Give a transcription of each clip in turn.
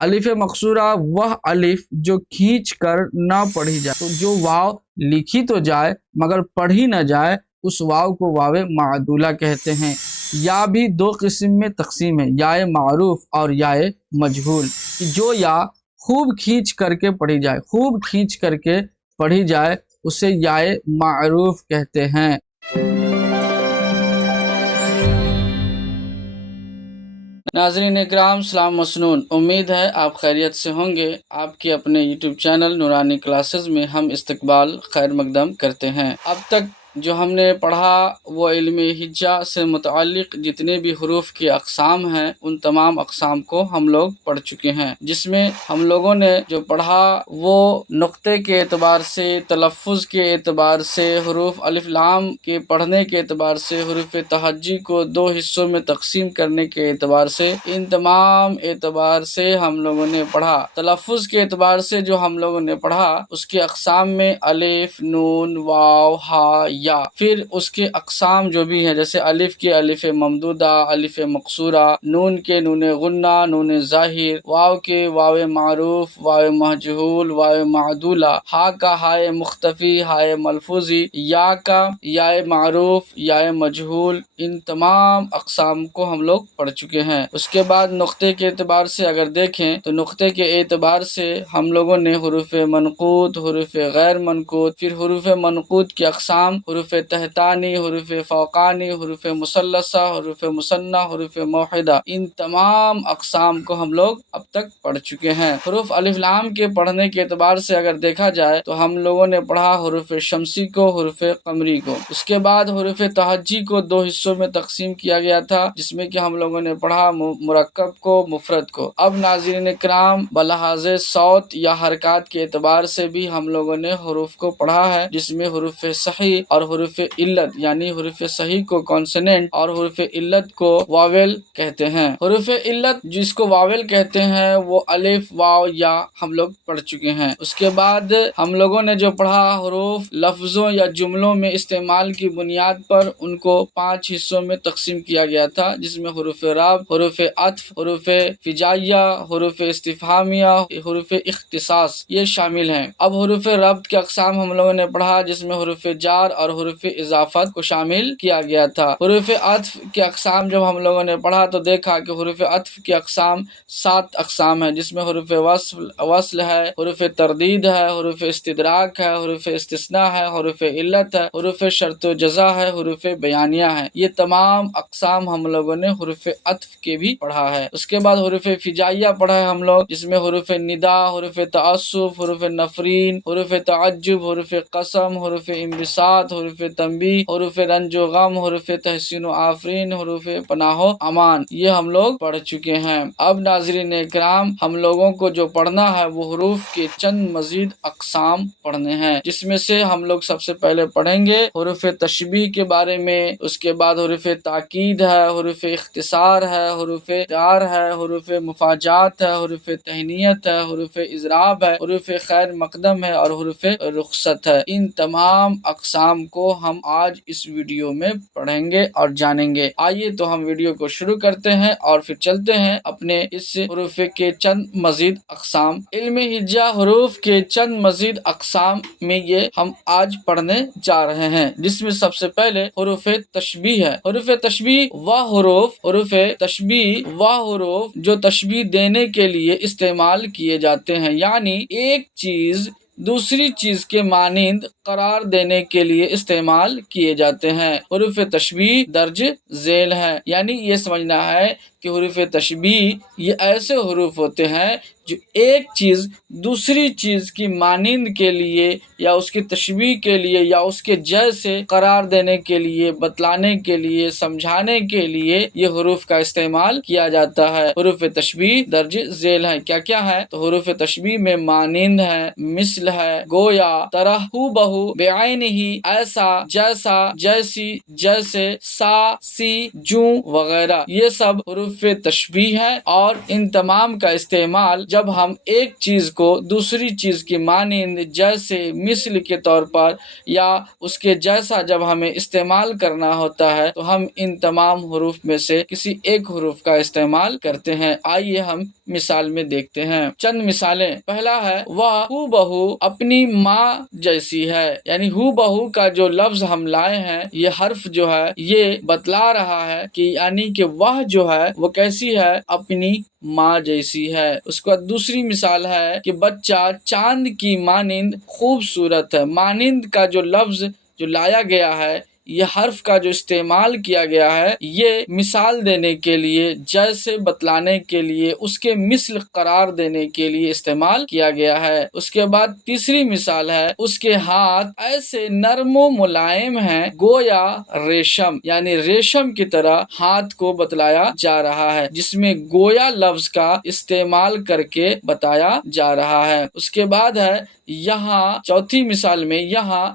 الف مقصورہ وہ الف جو کھینچ کر نہ پڑھی جائے، تو جو واو لکھی تو جائے مگر پڑھی نہ جائے اس واو کو واو معدولہ کہتے ہیں۔ یا بھی دو قسم میں تقسیم ہے، یا معروف اور یا مجہول۔ جو یا خوب کھینچ کر کے پڑھی جائے، خوب کھینچ کر کے پڑھی جائے اسے یا معروف کہتے ہیں۔ ناظرین اکرام، سلام مسنون، امید ہے آپ خیریت سے ہوں گے۔ آپ کے اپنے یوٹیوب چینل نورانی کلاسز میں ہم استقبال خیر مقدم کرتے ہیں۔ اب تک جو ہم نے پڑھا وہ علم ہجا سے متعلق جتنے بھی حروف کی اقسام ہیں ان تمام اقسام کو ہم لوگ پڑھ چکے ہیں، جس میں ہم لوگوں نے جو پڑھا وہ نقطے کے اعتبار سے، تلفظ کے اعتبار سے، حروف الف لام کے پڑھنے کے اعتبار سے، حروف تہجی کو دو حصوں میں تقسیم کرنے کے اعتبار سے، ان تمام اعتبار سے ہم لوگوں نے پڑھا۔ تلفظ کے اعتبار سے جو ہم لوگوں نے پڑھا اس کے اقسام میں الف، نون، واو، ہا، یا، پھر اس کے اقسام جو بھی ہیں جیسے الف کے الف ممدودہ، الف مقصورہ، نون کے نون غنہ، نون ظاہر، واو کے واو معروف، واو مجہول، واو معدولہ، ہا کا ہائے مختفی، ہائے ملفوظی، یا کا یا معروف، یا مجہول، ان تمام اقسام کو ہم لوگ پڑھ چکے ہیں۔ اس کے بعد نقطے کے اعتبار سے اگر دیکھیں تو نقطے کے اعتبار سے ہم لوگوں نے حروف منقوط، حروف غیر منقوط، پھر حروف منقوط کی اقسام، حروف تحتانی، حروف فوقانی، حروف مثلثہ، حروف مثنیٰ، حروف موحدہ، ان تمام اقسام کو ہم لوگ اب تک پڑھ چکے ہیں۔ حروف الف لام کے پڑھنے کے اعتبار سے اگر دیکھا جائے تو ہم لوگوں نے پڑھا حروف شمسی کو، حروف قمری کو۔ اس کے بعد حروف تہجی کو دو حصوں میں تقسیم کیا گیا تھا جس میں کہ ہم لوگوں نے پڑھا مرکب کو، مفرد کو۔ اب ناظرین کرام بلحاظ صوت یا حرکات کے اعتبار سے بھی ہم لوگوں نے حروف کو پڑھا ہے، جس میں حروف صحیح اور حروف علت، یعنی حروف صحیح کو کانسوننٹ اور حروف علت کو واویل کہتے ہیں۔ حروف علت جس کو واویل کہتے ہیں وہ الف، واو، یا ہم لوگ پڑھ چکے ہیں۔ اس کے بعد ہم لوگوں نے جو پڑھا حروف لفظوں یا جملوں میں استعمال کی بنیاد پر ان کو 5 حصوں میں تقسیم کیا گیا تھا، جس میں حروف ربط، حروف عطف، حروف فجائیہ، حروف استفہامیہ، حروف اختصاص یہ شامل ہیں۔ اب حروف ربط کے اقسام ہم لوگوں نے پڑھا جس میں حروف جار اور حروف اضافت کو شامل کیا گیا تھا۔ حروف عطف کے اقسام جب ہم لوگوں نے پڑھا تو دیکھا کہ حروف عطف کے اقسام 7 اقسام ہیں، جس میں حروف وصل ہے، حروف تردید ہے، حروف استدراک ہے، حروف استثناء ہے، حروف علت ہے، حروف شرط و جزا ہے، حروف بیانیہ ہے۔ یہ تمام اقسام ہم لوگوں نے حروف عطف کے بھی پڑھا ہے۔ اس کے بعد حروف فجائیہ پڑھا ہے ہم لوگ، جس میں حروف ندا، حروف تعصب، حروف نفرین، حروف تعجب، حروف قسم، حروف انبساط، حروف تنبیہ، حروف رنج و غم، حروف تحسین و آفرین، حروف پناہ و امان، یہ ہم لوگ پڑھ چکے ہیں۔ اب ناظرین اکرام ہم لوگوں کو جو پڑھنا ہے وہ حروف کے چند مزید اقسام پڑھنے ہیں، جس میں سے ہم لوگ سب سے پہلے پڑھیں گے حروف تشبیہ کے بارے میں، اس کے بعد حروف تاکید ہے، حروف اختصار ہے، حروف جار ہے، حروف مفاجات ہے، حروف تہنیت ہے، حروف اضراب ہے، حروف خیر مقدم ہے اور حروف رخصت ہے۔ ان تمام اقسام کو ہم آج اس ویڈیو میں پڑھیں گے اور جانیں گے۔ آئیے تو ہم ویڈیو کو شروع کرتے ہیں اور پھر چلتے ہیں اپنے اس حروف کے چند مزید اقسام۔ علم ہجا حروف کے چند مزید اقسام میں یہ ہم آج پڑھنے جا رہے ہیں، جس میں سب سے پہلے حروف تشبیہ ہے۔ حروف تشبیہ وہ حروف جو تشبیہ دینے کے لیے استعمال کیے جاتے ہیں، یعنی ایک چیز دوسری چیز کے مانند قرار دینے کے لیے استعمال کیے جاتے ہیں۔ حروف تشبیہ درج ذیل ہے، یعنی یہ سمجھنا ہے کہ حروف تشبیہ یہ ایسے حروف ہوتے ہیں جو ایک چیز دوسری چیز کی مانند کے لیے یا اس کی تشبیہ کے لیے یا اس کے جیسے قرار دینے کے لیے، بتلانے کے لیے، سمجھانے کے لیے یہ حروف کا استعمال کیا جاتا ہے۔ حروف تشبیہ درج ذیل ہے، کیا کیا ہے تو حروف تشبیہ میں مانند ہے، مثل ہے، گویا، طرح، ہو بہو، بعین ہی، ایسا، جیسا، جیسی، جیسے، سا، سی، جوں وغیرہ، یہ سب حروف تشبیہ ہے۔ اور ان تمام کا استعمال جب ہم ایک چیز کو دوسری چیز کی مانند، جیسے، مثل کے طور پر یا اس کے جیسا جب ہمیں استعمال کرنا ہوتا ہے تو ہم ان تمام حروف میں سے کسی ایک حروف کا استعمال کرتے ہیں۔ آئیے ہم مثال میں دیکھتے ہیں۔ چند مثالیں، پہلا ہے وہ ہو بہو اپنی ماں جیسی ہے، یعنی ہو بہو کا جو لفظ ہم لائے ہیں، یہ حرف جو ہے یہ بتلا رہا ہے کہ یعنی کہ وہ جو ہے وہ کیسی ہے، اپنی ماں جیسی ہے۔ اس کے بعد دوسری مثال ہے کہ بچہ چاند کی مانند خوبصورت ہے۔ مانند کا جو لفظ جو لایا گیا ہے، یہ حرف کا جو استعمال کیا گیا ہے، یہ مثال دینے کے لیے، جیسے بتلانے کے لیے، اس کے مثل قرار دینے کے لیے استعمال کیا گیا ہے۔ اس کے بعد تیسری مثال ہے اس کے ہاتھ ایسے نرم و ملائم ہیں گویا ریشم، یعنی ریشم کی طرح ہاتھ کو بتلایا جا رہا ہے، جس میں گویا لفظ کا استعمال کر کے بتایا جا رہا ہے۔ اس کے بعد ہے یہاں چوتھی مثال میں یہاں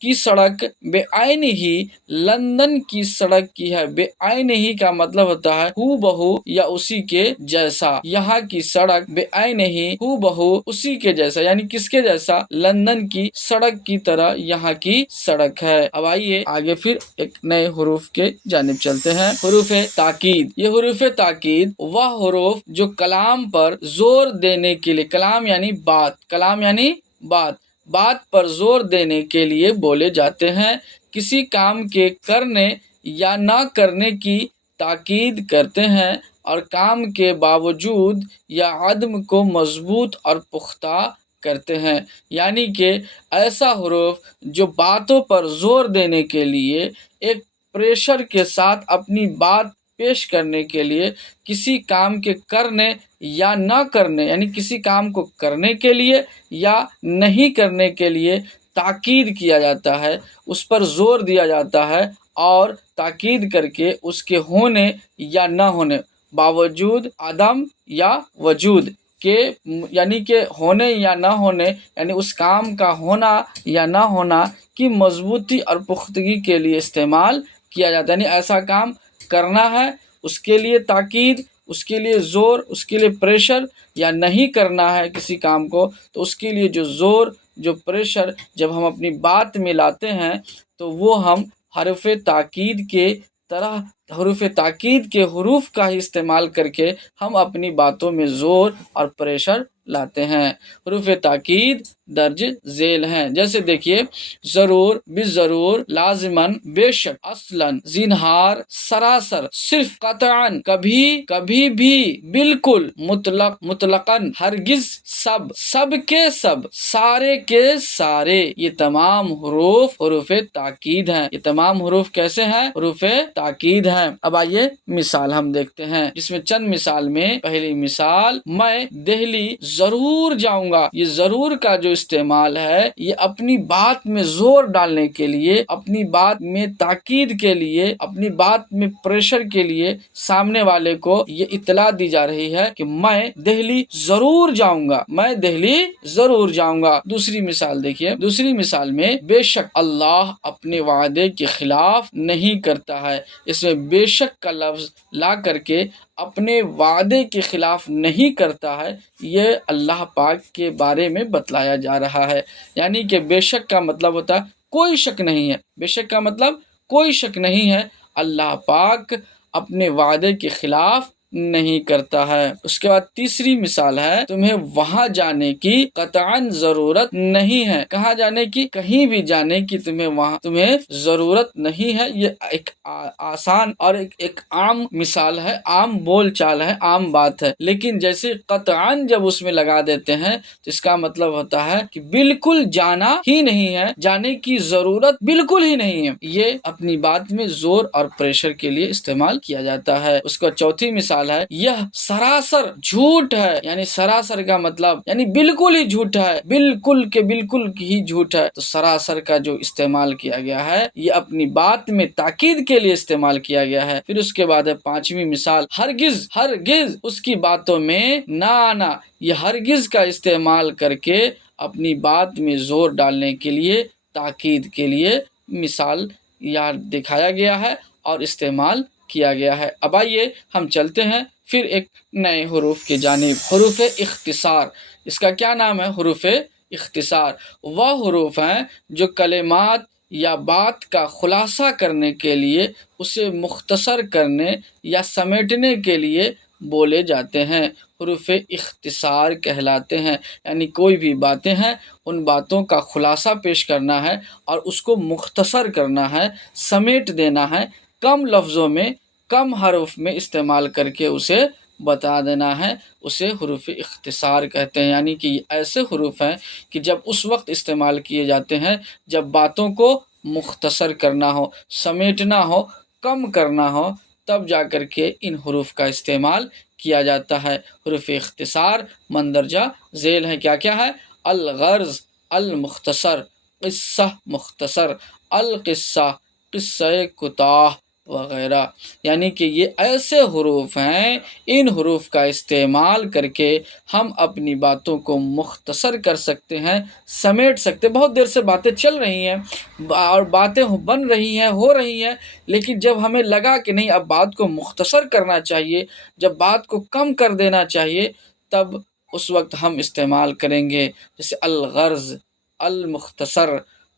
کی سڑک بے عین ہی لندن کی سڑک کی ہے۔ بے عین ہی کا مطلب ہوتا ہے ہو بہو یا اسی کے جیسا۔ یہاں کی سڑک بے عین ہی ہو بہو اسی کے جیسا، یعنی کس کے جیسا؟ لندن کی سڑک کی طرح یہاں کی سڑک ہے۔ اب آئیے آگے پھر ایک نئے حروف کے جانب چلتے ہیں۔ حروف تاکید، یہ حروف تاکید وہ حروف جو کلام پر زور دینے کے لیے، کلام یعنی بات، کلام یعنی بات پر زور دینے کے لیے بولے جاتے ہیں، کسی کام کے کرنے یا نہ کرنے کی تاکید کرتے ہیں اور کام کے باوجود یا عدم کو مضبوط اور پختہ کرتے ہیں۔ یعنی کہ ایسا حروف جو باتوں پر زور دینے کے لیے ایک پریشر کے ساتھ اپنی بات پیش کرنے کے لیے کسی کام کے کرنے یا نہ کرنے، یعنی کسی کام کو کرنے کے لیے یا نہیں کرنے کے لیے تاکید کیا جاتا ہے، اس پر زور دیا جاتا ہے اور تاکید کر کے اس کے ہونے یا نہ ہونے، باوجود عدم یا وجود کے، یعنی کہ ہونے یا نہ ہونے، یعنی اس کام کا ہونا یا نہ ہونا کی مضبوطی اور پختگی کے لیے استعمال کیا جاتا ہے۔ یعنی ایسا کام کرنا ہے، اس کے لیے تاکید، اس کے لیے زور، اس کے لیے پریشر، یا نہیں کرنا ہے کسی کام کو تو اس کے لیے جو زور، جو پریشر جب ہم اپنی بات میں لاتے ہیں تو وہ ہم حرف تاکید کے طرح، حروف تاکید کے حروف کا ہی استعمال کر کے ہم اپنی باتوں میں زور اور پریشر لاتے ہیں۔ حروف تاکید درج ذیل ہیں، جیسے دیکھیے ضرور، بالضرور، لازماً، بے شک، اصلاً، زینہار، سراسر، صرف، قطعاً، کبھی، کبھی بھی، بالکل، مطلقاً، ہرگز، سب، سب کے سب، سارے کے سارے، یہ تمام حروف تاکید ہیں۔ یہ تمام حروف کیسے ہیں؟ حروف تاکید ہیں۔ اب آئیے مثال ہم دیکھتے ہیں، جس میں چند مثال میں پہلی مثال، میں دہلی ضرور جاؤں گا۔ یہ ضرور کا جو استعمال ہے یہ اپنی بات میں زور ڈالنے کے لیے، اپنی بات میں تاکید کے لیے، اپنی بات میں پریشر کے لیے سامنے والے کو یہ اطلاع دی جا رہی ہے کہ میں دہلی ضرور جاؤں گا، میں دہلی ضرور جاؤں گا۔ دوسری مثال دیکھیے، دوسری مثال میں بے شک اللہ اپنے وعدے کے خلاف نہیں کرتا ہے۔ اس میں بے شک کا لفظ لا کر کے اپنے وعدے کے خلاف نہیں کرتا ہے، یہ اللہ پاک کے بارے میں بتلایا جا رہا ہے۔ یعنی کہ بے شک کا مطلب ہوتا ہے کوئی شک نہیں ہے، بے شک کا مطلب کوئی شک نہیں ہے، اللہ پاک اپنے وعدے کے خلاف نہیں کرتا ہے۔ اس کے بعد تیسری مثال ہے، تمہیں وہاں جانے کی قطعاً ضرورت نہیں ہے۔ کہاں جانے کی؟ کہیں بھی جانے کی تمہیں ضرورت نہیں ہے۔ یہ ایک آسان اور ایک عام مثال ہے، عام بول چال ہے، عام بات ہے، لیکن جیسے قطعاً جب اس میں لگا دیتے ہیں تو اس کا مطلب ہوتا ہے کہ بالکل جانا ہی نہیں ہے، جانے کی ضرورت بالکل ہی نہیں ہے۔ یہ اپنی بات میں زور اور پریشر کے لیے استعمال کیا جاتا ہے۔ اس کو چوتھی مثال ہے، یہ سراسر جھوٹ ہے۔ یعنی سراسر کا مطلب یعنی بالکل ہی جھوٹ ہے، بالکل کے بالکل ہی جھوٹ ہے۔ تو سراسر کا جو استعمال کیا گیا ہے یہ اپنی بات میں تاکید کے لیے استعمال کیا گیا ہے۔ پھر اس کے بعد ہے پانچویں مثال، ہرگز، ہرگز اس کی باتوں میں نہ آنا۔ یہ ہرگز کا استعمال کر کے اپنی بات میں زور ڈالنے کے لیے، تاکید کے لیے مثال یہاں دکھایا گیا ہے اور استعمال کیا گیا ہے۔ اب آئیے ہم چلتے ہیں پھر ایک نئے حروف کی جانب، حروف اختصار۔ اس کا کیا نام ہے؟ حروف اختصار وہ حروف ہیں جو کلمات یا بات کا خلاصہ کرنے کے لیے، اسے مختصر کرنے یا سمیٹنے کے لیے بولے جاتے ہیں۔ حروف اختصار کہلاتے ہیں، یعنی کوئی بھی باتیں ہیں ان باتوں کا خلاصہ پیش کرنا ہے اور اس کو مختصر کرنا ہے، سمیٹ دینا ہے، کم لفظوں میں کم حروف میں استعمال کر کے اسے بتا دینا ہے، اسے حروف اختصار کہتے ہیں۔ یعنی کہ یہ ایسے حروف ہیں کہ جب اس وقت استعمال کیے جاتے ہیں جب باتوں کو مختصر کرنا ہو، سمیٹنا ہو، کم کرنا ہو، تب جا کر کے ان حروف کا استعمال کیا جاتا ہے۔ حروف اختصار مندرجہ ذیل ہے، کیا کیا ہے؟ الغرض، المختصر، قصہ مختصر، القصہ، قصہ کوتاہ وغیرہ۔ یعنی کہ یہ ایسے حروف ہیں، ان حروف کا استعمال کر کے ہم اپنی باتوں کو مختصر کر سکتے ہیں، سمیٹ سکتے۔ بہت دیر سے باتیں چل رہی ہیں اور باتیں بن رہی ہیں، ہو رہی ہیں، لیکن جب ہمیں لگا کہ نہیں اب بات کو مختصر کرنا چاہیے، جب بات کو کم کر دینا چاہیے، تب اس وقت ہم استعمال کریں گے جیسے الغرض، المختصر،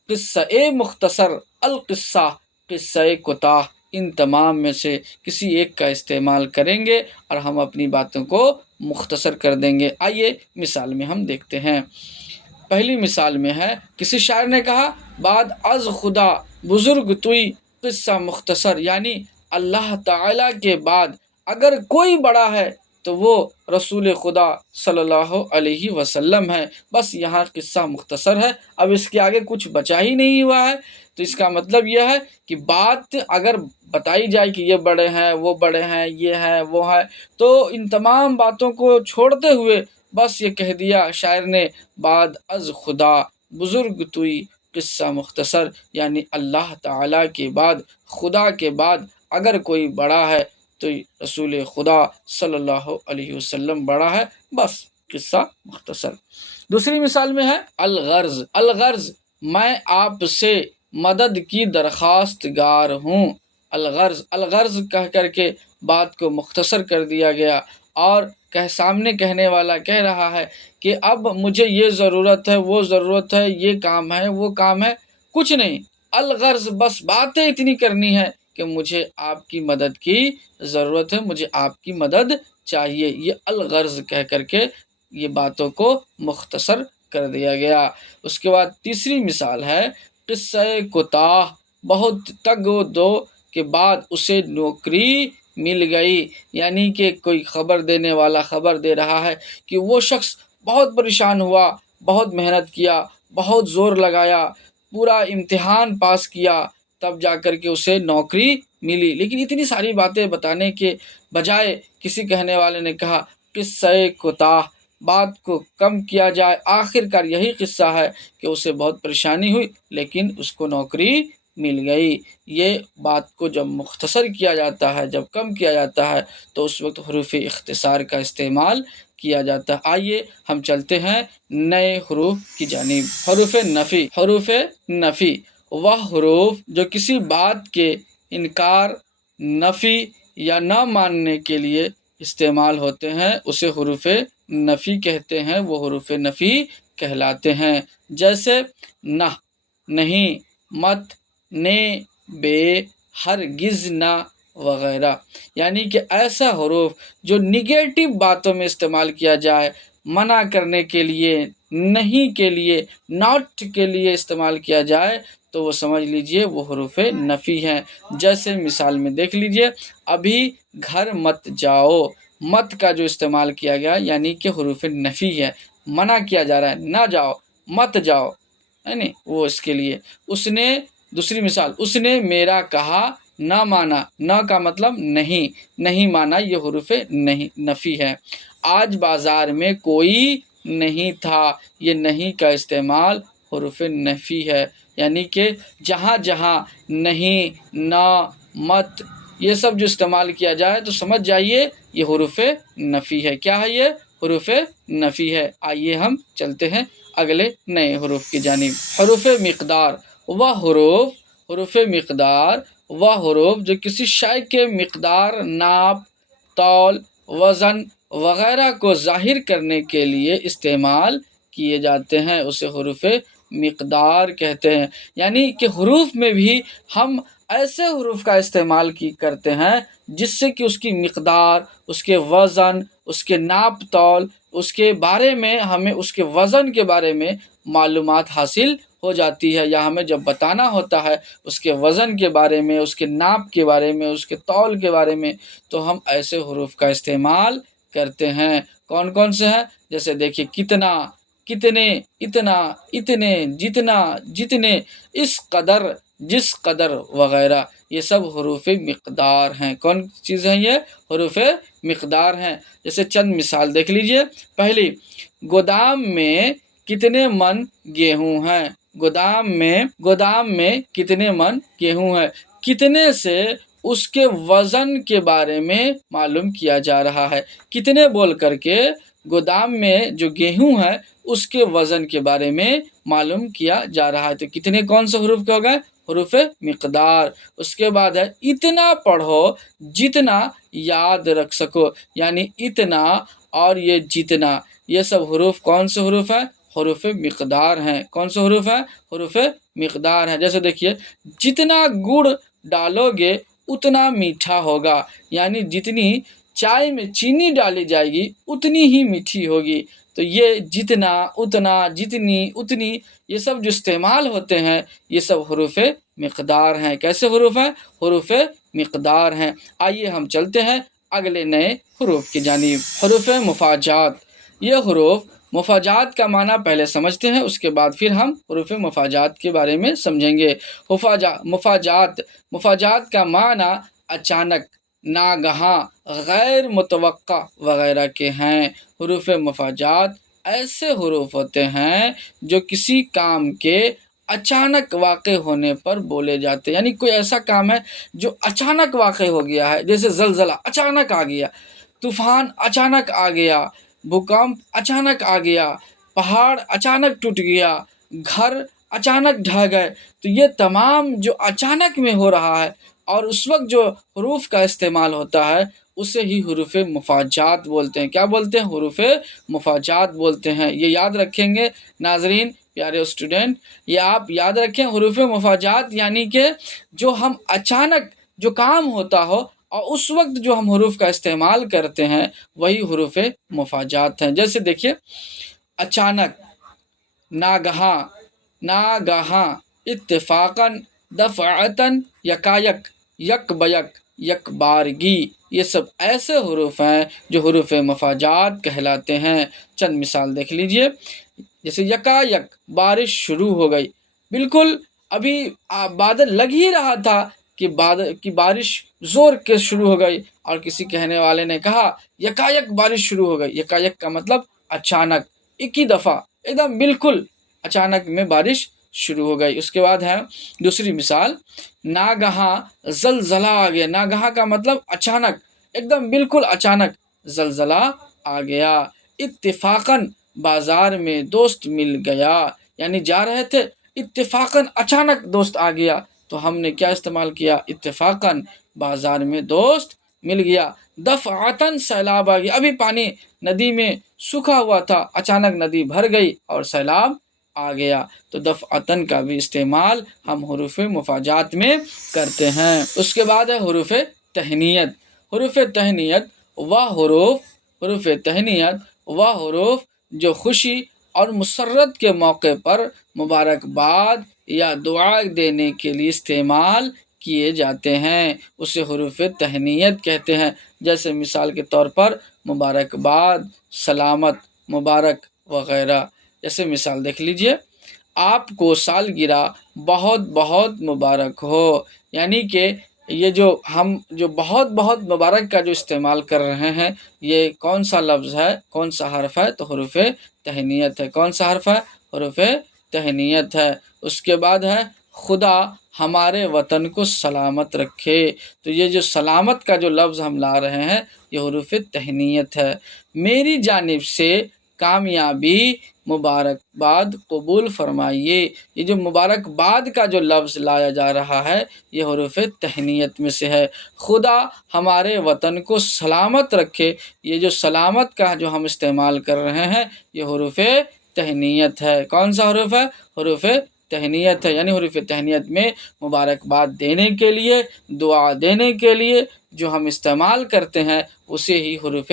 قصہ مختصر، القصہ، قصہ کوتاہ۔ ان تمام میں سے کسی ایک کا استعمال کریں گے اور ہم اپنی باتوں کو مختصر کر دیں گے۔ آئیے مثال میں ہم دیکھتے ہیں۔ پہلی مثال میں ہے، کسی شاعر نے کہا بعد از خدا بزرگ توئی قصہ مختصر، یعنی اللہ تعالیٰ کے بعد اگر کوئی بڑا ہے تو وہ رسول خدا صلی اللہ علیہ وسلم ہے۔ بس یہاں قصہ مختصر ہے، اب اس کے آگے کچھ بچا ہی نہیں ہوا ہے، تو اس کا مطلب یہ ہے کہ بات اگر بتائی جائے کہ یہ بڑے ہیں، وہ بڑے ہیں، یہ ہے، وہ ہے، تو ان تمام باتوں کو چھوڑتے ہوئے بس یہ کہہ دیا شاعر نے بعد از خدا بزرگ توئی قصہ مختصر، یعنی اللہ تعالیٰ کے بعد، خدا کے بعد اگر کوئی بڑا ہے تو رسول خدا صلی اللہ علیہ وسلم بڑا ہے، بس قصہ مختصر۔ دوسری مثال میں ہے الغرض، الغرض میں آپ سے مدد کی درخواست گار ہوں۔ الغرض، الغرض کہہ کر کے بات کو مختصر کر دیا گیا، اور سامنے کہنے والا کہہ رہا ہے کہ اب مجھے یہ ضرورت ہے، وہ ضرورت ہے، یہ کام ہے، وہ کام ہے، کچھ نہیں، الغرض بس باتیں اتنی کرنی ہے کہ مجھے آپ کی مدد کی ضرورت ہے، مجھے آپ کی مدد چاہیے۔ یہ الغرض کہہ کر کے یہ باتوں کو مختصر کر دیا گیا۔ اس کے بعد تیسری مثال ہے قصہ کوتاہ، بہت تگ و دو کے بعد اسے نوکری مل گئی، یعنی کہ کوئی خبر دینے والا خبر دے رہا ہے کہ وہ شخص بہت پریشان ہوا، بہت محنت کیا، بہت زور لگایا، پورا امتحان پاس کیا، تب جا کر کے اسے نوکری ملی۔ لیکن اتنی ساری باتیں بتانے کے بجائے کسی کہنے والے نے کہا قصہ کوتاہ، بات کو کم کیا جائے، آخر کار یہی قصہ ہے کہ اسے بہت پریشانی ہوئی لیکن اس کو نوکری مل گئی۔ یہ بات کو جب مختصر کیا جاتا ہے، جب کم کیا جاتا ہے، تو اس وقت حروف اختصار کا استعمال کیا جاتا ہے۔ آئیے ہم چلتے ہیں نئے حروف کی جانب۔ حروف نفی، حروف نفی وہ حروف جو کسی بات کے انکار، نفی یا نہ ماننے کے لیے استعمال ہوتے ہیں اسے حروف نفی کہتے ہیں، وہ حروف نفی کہلاتے ہیں۔ جیسے نہ، نہیں، مت، نے، بے، ہرگز نہ وغیرہ۔ یعنی کہ ایسا حروف جو نگیٹو باتوں میں استعمال کیا جائے، منع کرنے کے لیے، نہیں کے لیے، ناٹ کے لیے استعمال کیا جائے، تو وہ سمجھ لیجئے وہ حروف نفی ہیں۔ جیسے مثال میں دیکھ لیجئے، ابھی گھر مت جاؤ، مت کا جو استعمال کیا گیا یعنی کہ حروف نفی ہے، منع کیا جا رہا ہے، نہ جاؤ، مت جاؤ، یعنی وہ اس کے لیے۔ اس نے، دوسری مثال، اس نے میرا کہا نہ مانا، نہ کا مطلب نہیں، نہیں مانا، یہ حروف نہیں نفی ہے۔ آج بازار میں کوئی نہیں تھا، یہ نہیں کا استعمال حروف نفی ہے، یعنی کہ جہاں جہاں نہیں، نہ، مت، یہ سب جو استعمال کیا جائے تو سمجھ جائیے یہ حروف نفی ہے۔ کیا ہے یہ؟ حروف نفی ہے۔ آئیے ہم چلتے ہیں اگلے نئے حروف کی جانب۔ حروف مقدار وہ حروف، حروف مقدار وہ حروف جو کسی شے کے مقدار، ناپ، تول، وزن وغیرہ کو ظاہر کرنے کے لیے استعمال کیے جاتے ہیں، اسے حروف مقدار کہتے ہیں۔ یعنی کہ حروف میں بھی ہم ایسے حروف کا استعمال کرتے ہیں جس سے کہ اس کی مقدار، اس کے وزن اس کے ناپ تول، اس کے بارے میں ہمیں اس کے وزن کے بارے میں معلومات حاصل ہو جاتی ہے، یا ہمیں جب بتانا ہوتا ہے اس کے وزن کے بارے میں، اس کے ناپ کے بارے میں، اس کے تول کے بارے میں، تو ہم ایسے حروف کا استعمال کرتے ہیں۔ کون کون سے ہیں؟ جیسے دیکھیے کتنا، کتنے، اتنا، اتنے، جتنا، جتنے، اس قدر، جس قدر وغیرہ، یہ سب حروف مقدار ہیں۔ کون چیز ہیں یہ؟ حروف مقدار ہیں۔ جیسے چند مثال دیکھ لیجئے۔ پہلی، گودام میں کتنے من گیہوں ہیں؟ گودام میں کتنے من گیہوں ہے؟ کتنے سے اس کے وزن کے بارے میں معلوم کیا جا رہا ہے۔ کتنے بول کر کے گودام میں جو گیہوں ہے اس کے وزن کے بارے میں معلوم کیا جا رہا ہے۔ تو کتنے کون سے حروف کے ہو گئے؟ حروف مقدار۔ اس کے بعد ہے اتنا پڑھو جتنا یاد رکھ سکو، یعنی اتنا اور یہ جتنا، یہ سب حروف کون سے حروف ہیں؟ حروف مقدار ہیں۔ کون سے حروف ہیں؟ حروف مقدار ہیں۔ جیسے دیکھیے جتنا گڑ ڈالو گے اتنا میٹھا ہوگا، یعنی جتنی چائے میں چینی ڈالی جائے گی اتنی ہی میٹھی ہوگی۔ تو یہ جتنا، اتنا، جتنی، اتنی، یہ سب جو استعمال ہوتے ہیں یہ سب حروف مقدار ہیں۔ کیسے حروف ہیں؟ حروف مقدار ہیں۔ آئیے ہم چلتے ہیں اگلے نئے حروف کی جانب۔ حروف مفاجات۔ یہ حروف مفاجات کا معنی پہلے سمجھتے ہیں، اس کے بعد پھر ہم حروف مفاجات کے بارے میں سمجھیں گے۔ مفاجات کا معنی اچانک، ناگہاں، غیر متوقع وغیرہ کے ہیں۔ حروف مفاجات ایسے حروف ہوتے ہیں جو کسی کام کے اچانک واقع ہونے پر بولے جاتے ہیں، یعنی کوئی ایسا کام ہے جو اچانک واقع ہو گیا ہے، جیسے زلزلہ اچانک آ گیا، طوفان اچانک آ گیا، بھوکمپ اچانک آ گیا، پہاڑ اچانک ٹوٹ گیا، گھر اچانک ڈھہ گئے۔ تو یہ تمام جو اچانک میں ہو رہا ہے اور اس وقت جو حروف کا استعمال ہوتا ہے اسے ہی حروف مفاجات بولتے ہیں۔ کیا بولتے ہیں؟ حروف مفاجات بولتے ہیں۔ یہ یاد رکھیں گے ناظرین، پیارے اسٹوڈنٹ، یہ آپ یاد رکھیں، حروف مفاجات یعنی کہ جو ہم اچانک جو کام ہوتا ہو اور اس وقت جو ہم حروف کا استعمال کرتے ہیں وہی حروف مفاجات ہیں۔ جیسے دیکھیے اچانک، ناگہاں، ناگہاں، اتفاقاً، دفعتاً، یکایک، یک بیک، یک بارگی، یہ سب ایسے حروف ہیں جو حروف مفاجات کہلاتے ہیں۔ چند مثال دیکھ لیجئے۔ جیسے یکایک بارش شروع ہو گئی، بالکل ابھی بادل لگ ہی رہا تھا کہ بارش زور کے شروع ہو گئی، اور کسی کہنے والے نے کہا یکایک بارش شروع ہو گئی۔ یکایک کا مطلب اچانک، ایک ہی دفعہ، ایک دم بالکل اچانک میں بارش شروع ہو گئی۔ اس کے بعد ہے دوسری مثال، ناگہاں زلزلہ آ گیا۔ ناگہاں کا مطلب اچانک، ایک دم بالکل اچانک زلزلہ آ گیا۔ اتفاقاً بازار میں دوست مل گیا، یعنی جا رہے تھے، اتفاقاً اچانک دوست آ گیا تو ہم نے کیا استعمال کیا؟ اتفاقاً بازار میں دوست مل گیا۔ دفعتاً سیلاب آ گیا، ابھی پانی ندی میں سوکھا ہوا تھا، اچانک ندی بھر گئی اور سیلاب آ گیا۔ تو دفعتاً کا بھی استعمال ہم حروف مفاجات میں کرتے ہیں۔ اس کے بعد ہے حروف تہنیت۔ حروف تہنیت وہ حروف جو خوشی اور مسرت کے موقع پر مبارکباد یا دعا دینے کے لیے استعمال کیے جاتے ہیں، اسے حروف تہنیت کہتے ہیں۔ جیسے مثال کے طور پر مبارکباد، سلامت، مبارک وغیرہ۔ جیسے مثال دیکھ لیجئے، آپ کو سالگرہ بہت بہت مبارک ہو، یعنی کہ یہ جو ہم جو بہت بہت مبارک کا جو استعمال کر رہے ہیں یہ کون سا لفظ ہے، کون سا حرف ہے؟ تو حروف تہنیت ہے۔ کون سا حرف ہے؟ حروف تہنیت ہے۔ اس کے بعد ہے خدا ہمارے وطن کو سلامت رکھے۔ تو یہ جو سلامت کا جو لفظ ہم لا رہے ہیں یہ حروف تہنیت ہے۔ میری جانب سے کامیابی، مبارکباد قبول فرمائیے۔ یہ جو مبارکباد کا جو لفظ لایا جا رہا ہے یہ حروف تہنیت میں سے ہے۔ خدا ہمارے وطن کو سلامت رکھے، یہ جو سلامت کا جو ہم استعمال کر رہے ہیں یہ حروف تہنیت ہے۔ کون سا حروف ہے؟ حروف تہنیت ہے، یعنی حروف تہنیت میں مبارکباد دینے کے لیے، دعا دینے کے لیے جو ہم استعمال کرتے ہیں اسے ہی حروف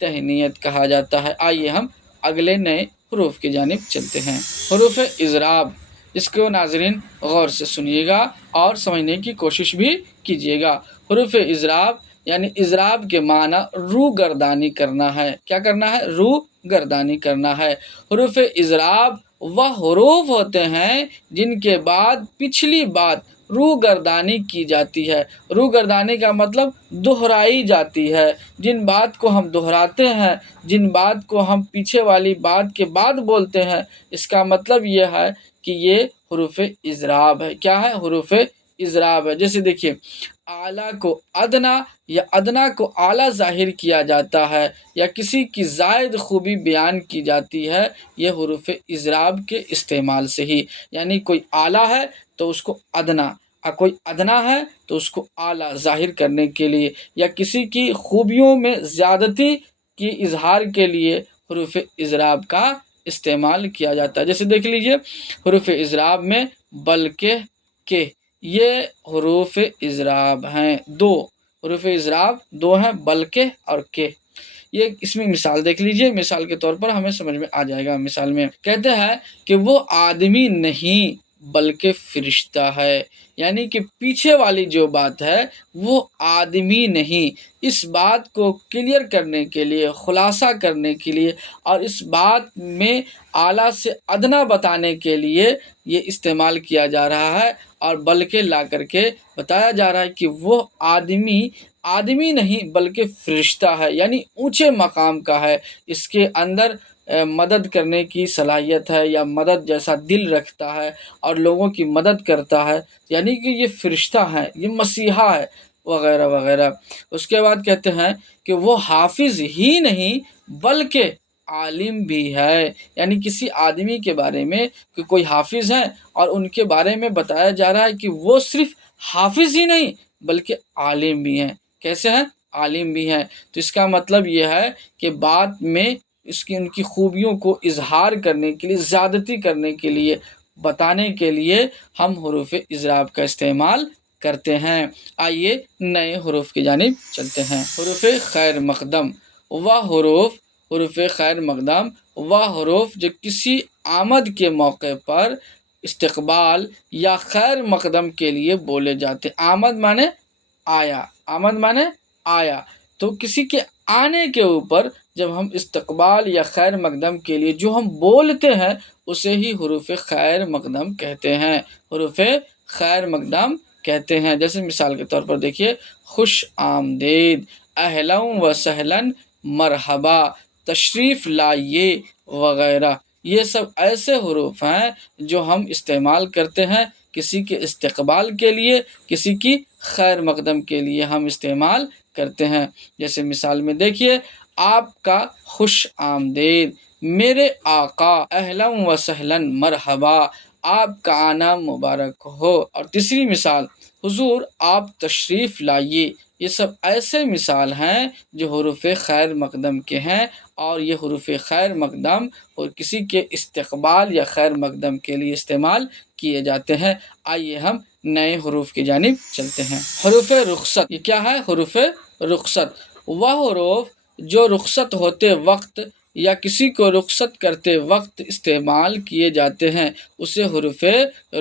تہنیت کہا جاتا ہے۔ آئیے ہم اگلے نئے حروف کی جانب چلتے ہیں۔ حروف اضراب، اس کو ناظرین غور سے سنیے گا اور سمجھنے کی کوشش بھی کیجیے گا۔ حروف اضراب یعنی اضراب کے معنی رو گردانی کرنا ہے۔ کیا کرنا ہے؟ رو گردانی کرنا ہے۔ حروف اضراب وہ حروف ہوتے ہیں جن کے بعد پچھلی بات رو گردانی کی جاتی ہے۔ رو گردانی کا مطلب دہرائی جاتی ہے۔ جن بات کو ہم دہراتے ہیں، جن بات کو ہم پیچھے والی بات کے بعد بولتے ہیں، اس کا مطلب یہ ہے کہ یہ حروف اضراب ہے۔ کیا ہے؟ حروف اضراب ہے۔ جیسے دیکھیے، اعلیٰ کو ادنا یا ادنا کو اعلیٰ ظاہر کیا جاتا ہے یا کسی کی زائد خوبی بیان کی جاتی ہے، یہ حروف اضراب کے استعمال سے ہی۔ یعنی کوئی اعلیٰ ہے تو اس کو ادنا، اور کوئی ادنا ہے تو اس کو اعلیٰ ظاہر کرنے کے لیے یا کسی کی خوبیوں میں زیادتی کی اظہار کے لیے حروف اضراب کا استعمال کیا جاتا ہے۔ جیسے دیکھ لیجئے، حروف اضراب میں بلکہ، کہ، یہ حروف اضراب ہیں۔ دو حروف اضراب دو ہیں، بلکہ اور کہ۔ یہ اس میں مثال دیکھ لیجئے، مثال کے طور پر ہمیں سمجھ میں آ جائے گا۔ مثال میں کہتے ہیں کہ وہ آدمی نہیں بلکہ فرشتہ ہے، یعنی کہ پیچھے والی جو بات ہے وہ آدمی نہیں۔ اس بات کو کلیئر کرنے کے لیے، خلاصہ کرنے کے لیے اور اس بات میں اعلیٰ سے ادنا بتانے کے لیے یہ استعمال کیا جا رہا ہے، اور بلکہ لا کر کے بتایا جا رہا ہے کہ وہ آدمی نہیں بلکہ فرشتہ ہے، یعنی اونچے مقام کا ہے۔ اس کے اندر مدد کرنے کی صلاحیت ہے، یا مدد جیسا دل رکھتا ہے اور لوگوں کی مدد کرتا ہے، یعنی کہ یہ فرشتہ ہے، یہ مسیحا ہے، وغیرہ وغیرہ۔ اس کے بعد کہتے ہیں کہ وہ حافظ ہی نہیں بلکہ عالم بھی ہے، یعنی کسی آدمی کے بارے میں کہ کوئی حافظ ہیں اور ان کے بارے میں بتایا جا رہا ہے کہ وہ صرف حافظ ہی نہیں بلکہ عالم بھی ہیں۔ کیسے ہیں؟ عالم بھی ہیں۔ تو اس کا مطلب یہ ہے کہ بات میں ان کی خوبیوں کو اظہار کرنے کے لیے، زیادتی کرنے کے لیے، بتانے کے لیے ہم حروف اضراب کا استعمال کرتے ہیں۔ آئیے نئے حروف کی جانب چلتے ہیں۔ حروف خیر مقدم، حروف خیر مقدم وہ حروف جو کسی آمد کے موقع پر استقبال یا خیر مقدم کے لیے بولے جاتے ہیں۔ آمد مانے آیا، آمد مانے آیا، تو کسی کے آنے کے اوپر جب ہم استقبال یا خیر مقدم کے لیے جو ہم بولتے ہیں اسے ہی حروف خیر مقدم کہتے ہیں۔ حروف خیر مقدم کہتے ہیں۔ جیسے مثال کے طور پر دیکھیے، خوش آمدید، اہلا و سہلا، مرحبا، تشریف لائیے، وغیرہ۔ یہ سب ایسے حروف ہیں جو ہم استعمال کرتے ہیں کسی کے استقبال کے لیے، کسی کی خیر مقدم کے لیے ہم استعمال کرتے ہیں۔ جیسے مثال میں دیکھیے، آپ کا خوش آمدید، میرے آقا، اہلا و سہلا، مرحبا، آپ کا آنا مبارک ہو۔ اور تیسری مثال، حضور آپ تشریف لائیے۔ یہ سب ایسے مثال ہیں جو حروف خیر مقدم کے ہیں، اور یہ حروف خیر مقدم اور کسی کے استقبال یا خیر مقدم کے لیے استعمال کیے جاتے ہیں۔ آئیے ہم نئے حروف کی جانب چلتے ہیں۔ حروف رخصت، یہ کیا ہے؟ حروف رخصت وہ حروف جو رخصت ہوتے وقت یا کسی کو رخصت کرتے وقت استعمال کیے جاتے ہیں، اسے حروف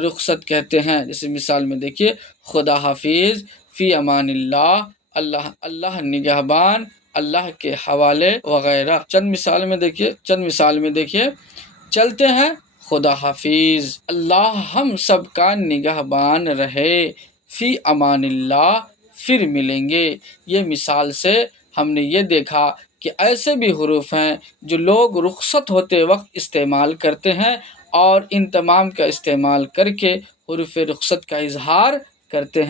رخصت کہتے ہیں۔ جیسے مثال میں دیکھیے، خدا حافظ، فی امان اللہ، اللہ نگہبان، اللہ کے حوالے، وغیرہ۔ چند مثال میں دیکھیے، چلتے ہیں، خدا حافظ، اللہ ہم سب کا نگہبان رہے، فی امان اللہ، پھر ملیں گے۔ یہ مثال سے ہم نے یہ دیکھا کہ ایسے بھی حروف ہیں جو لوگ رخصت ہوتے وقت استعمال کرتے ہیں، اور ان تمام کا استعمال کر کے حروف رخصت کا اظہار کرتے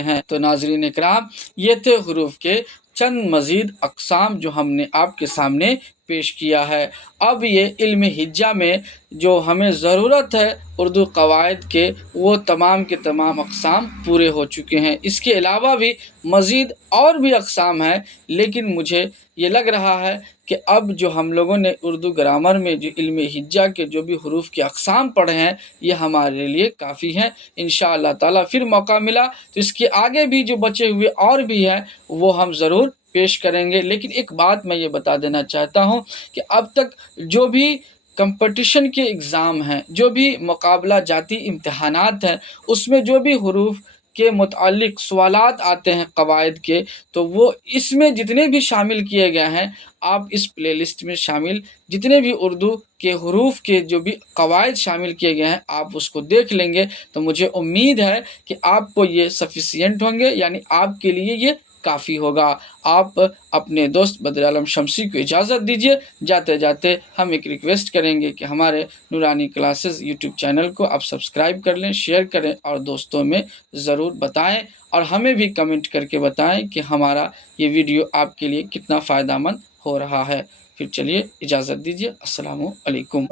ہیں۔ تو ناظرین اکرام، یہ تھے حروف کے چند مزید اقسام جو ہم نے آپ کے سامنے پیش کیا ہے۔ اب یہ علم ہجا میں جو ہمیں ضرورت ہے اردو قواعد کے، وہ تمام کے تمام اقسام پورے ہو چکے ہیں۔ اس کے علاوہ بھی مزید اور بھی اقسام ہیں، لیکن مجھے یہ لگ رہا ہے کہ اب جو ہم لوگوں نے اردو گرامر میں جو علم ہجا کے جو بھی حروف کے اقسام پڑھے ہیں، یہ ہمارے لیے کافی ہیں۔ انشاءاللہ تعالیٰ پھر موقع ملا تو اس کے آگے بھی جو بچے ہوئے اور بھی ہیں وہ ہم ضرور پیش کریں گے۔ لیکن ایک بات میں یہ بتا دینا چاہتا ہوں کہ اب تک جو بھی کمپٹیشن کے اگزام ہیں، جو بھی مقابلہ جاتی امتحانات ہیں، اس میں جو بھی حروف کے متعلق سوالات آتے ہیں قواعد کے، تو وہ اس میں جتنے بھی شامل کیے گئے ہیں، آپ اس پلے لسٹ میں شامل جتنے بھی اردو کے حروف کے جو بھی قواعد شامل کیے گئے ہیں، آپ اس کو دیکھ لیں گے تو مجھے امید ہے کہ آپ کو یہ سفیسینٹ ہوں گے، یعنی آپ کے لیے یہ کافی ہوگا۔ آپ اپنے دوست بدر عالم شمسی کو اجازت دیجیے۔ جاتے جاتے ہم ایک ریکویسٹ کریں گے کہ ہمارے نورانی کلاسز یوٹیوب چینل کو آپ سبسکرائب کر لیں، شیئر کریں اور دوستوں میں ضرور بتائیں، اور ہمیں بھی کمنٹ کر کے بتائیں کہ ہمارا یہ ویڈیو آپ کے لیے کتنا فائدہ مند ہو رہا ہے۔ پھر چلیے اجازت دیجیے، السلام علیکم۔